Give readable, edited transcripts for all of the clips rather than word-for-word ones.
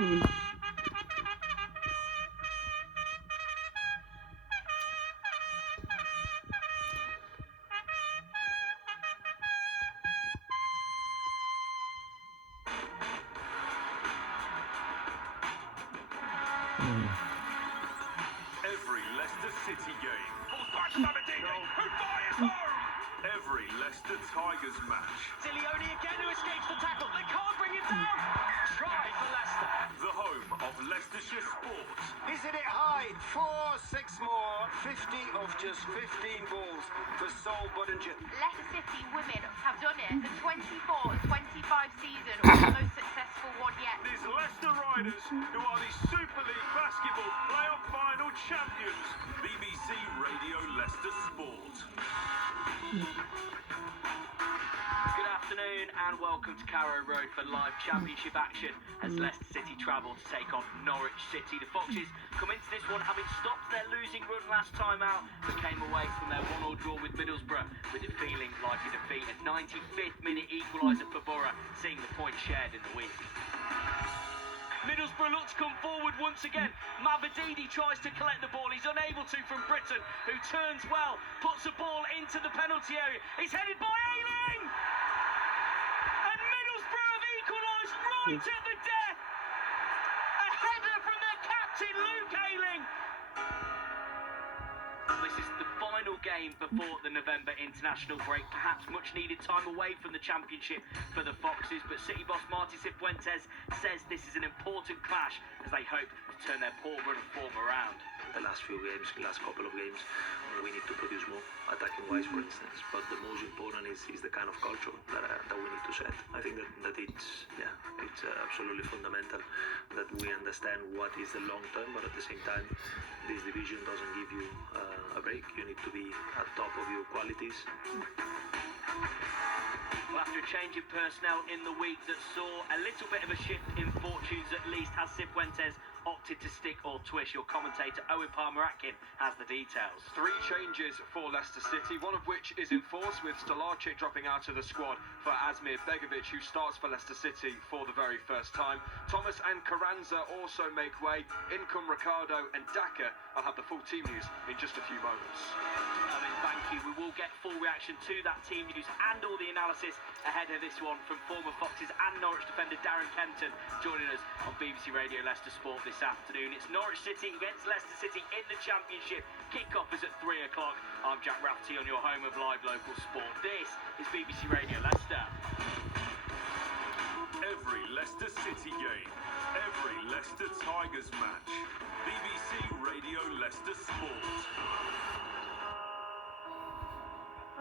Every Leicester City game. Falls back to Mabedini, who fires home! Every Leicester Tigers match. Zilioni again who escapes the tackle. They can't bring him down. Try for Leicester. The home of Leicestershire sport. He's hit it high. 4-6 more. 50 of just 15 balls for Sol Budinger. Leicester City women have done it. The 24-25 season was the most successful one yet. These Leicester Riders, who are the Super League Basketball Playoff Final champions. BBC Radio Leicester Sport. Good afternoon and welcome to Carrow Road for live championship action as Leicester City travel to take on Norwich City. The Foxes come into this one having stopped their losing run last time out, but came away from their 1-1 draw with Middlesbrough with it feeling like a defeat. At 95th minute equaliser for Borough, seeing the point shared in the week. Middlesbrough looks to come forward once again. Mabedini tries to collect the ball. He's unable to from Britton, who turns well, puts the ball into the penalty area. He's headed by Ayling! And Middlesbrough have equalised right at the death! A header from their captain, Luke Ayling! This is the final game before the November international break. Perhaps much needed time away from the championship for the Foxes, but City boss Marty Cifuentes says this is an important clash as they hope to turn their poor run of form around. The last few games, last couple of games, we need to produce more, attacking-wise, for instance. But the most important is the kind of culture that we need to set. I think that it's absolutely fundamental that we understand what is the long term, but at the same time, this division doesn't give you a break. You need to be at top of your qualities. Well, after a change in personnel in the week that saw a little bit of a shift in fortunes, at least, has Cifuentes opted to stick or twist? Your commentator Owen Palmer-Atkin has the details. 3 changes for Leicester City, one of which is in force with Stolarczyk dropping out of the squad for Asmir Begovic, who starts for Leicester City for the very first time. Thomas and Carranza also make way. In come Ricardo and Daka. I'll have the full team news in just a few moments. Thank you. We will get full reaction to that team news and all the analysis ahead of this one from former Foxes and Norwich defender Darren Kenton joining us on BBC Radio Leicester Sport this afternoon. It's Norwich City against Leicester City in the Championship. Kick-off is at 3 o'clock. I'm Jack Rafferty on your home of live local sport. This is BBC Radio Leicester. Every Leicester City game. Every Leicester Tigers match. BBC Radio Leicester Sport.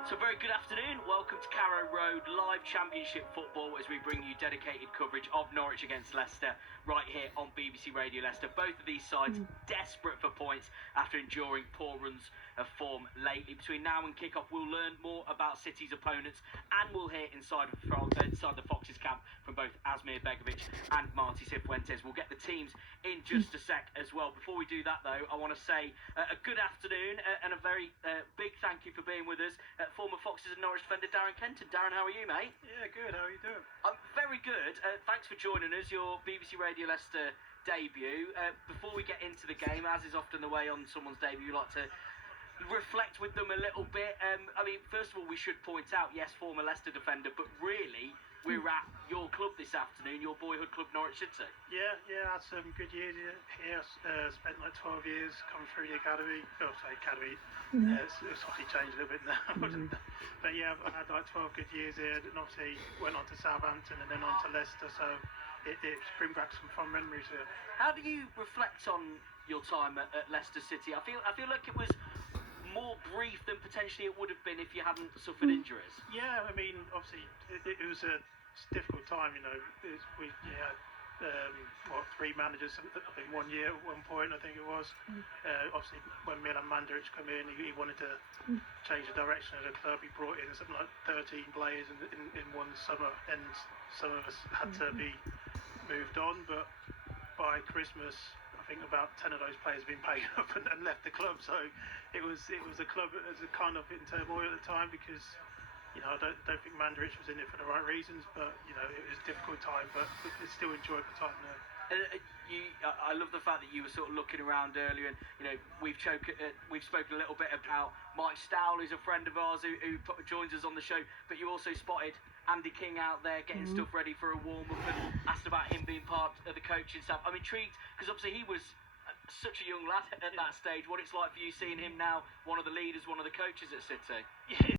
So very good afternoon, welcome to Carrow Road live championship football as we bring you dedicated coverage of Norwich against Leicester right here on BBC Radio Leicester. Both of these sides desperate for points after enduring poor runs of form lately. Between now and kick-off we'll learn more about City's opponents and we'll hear inside the Foxes camp from both Asmir Begovic and Marty Cifuentes. We'll get the teams in just a sec as well. Before we do that though, I want to say a good afternoon and a very big thank you for being with us. Former Foxes and Norwich defender Darren Kenton. Darren, how are you, mate? Yeah, good. How are you doing? I'm very good. Thanks for joining us, your BBC Radio Leicester debut. Before we get into the game, as is often the way on someone's debut, we like to reflect with them a little bit. I mean, first of all, we should point out, yes, former Leicester defender, but really, we're at your club this afternoon, your boyhood club, Norwich City. Yeah, I had some good years here. Spent like 12 years coming through the academy. Academy. It's obviously changed a little bit now. But yeah, I had like 12 good years here, and obviously went on to Southampton and then on to Leicester, so it brings back some fun memories here. How do you reflect on your time at Leicester City? I feel like it was more brief than potentially it would have been if you hadn't suffered injuries. Yeah, I mean, obviously it was a difficult time, you know. We had 3 managers, I think 1 year at one point, I think it was. Obviously when Milan Mandaric come in, he wanted to change the direction of the club. He brought in something like 13 players in one summer, and some of us had to be moved on, but by Christmas I think about 10 of those players had been paid up and left the club. So it was a club that was kind of in turmoil at the time, because you know, I don't think Mandaric was in it for the right reasons, but you know, it was a difficult time, but we still enjoyed the time there. I love the fact that you were sort of looking around earlier, and we've spoken a little bit about Mike Stowell, who's a friend of ours who joins us on the show. But you also spotted Andy King out there getting stuff ready for a warm up, and asked about him being part of the coaching staff. I'm intrigued because obviously he was such a young lad at that stage. What it's like for you seeing him now, one of the leaders, one of the coaches at City. Yeah,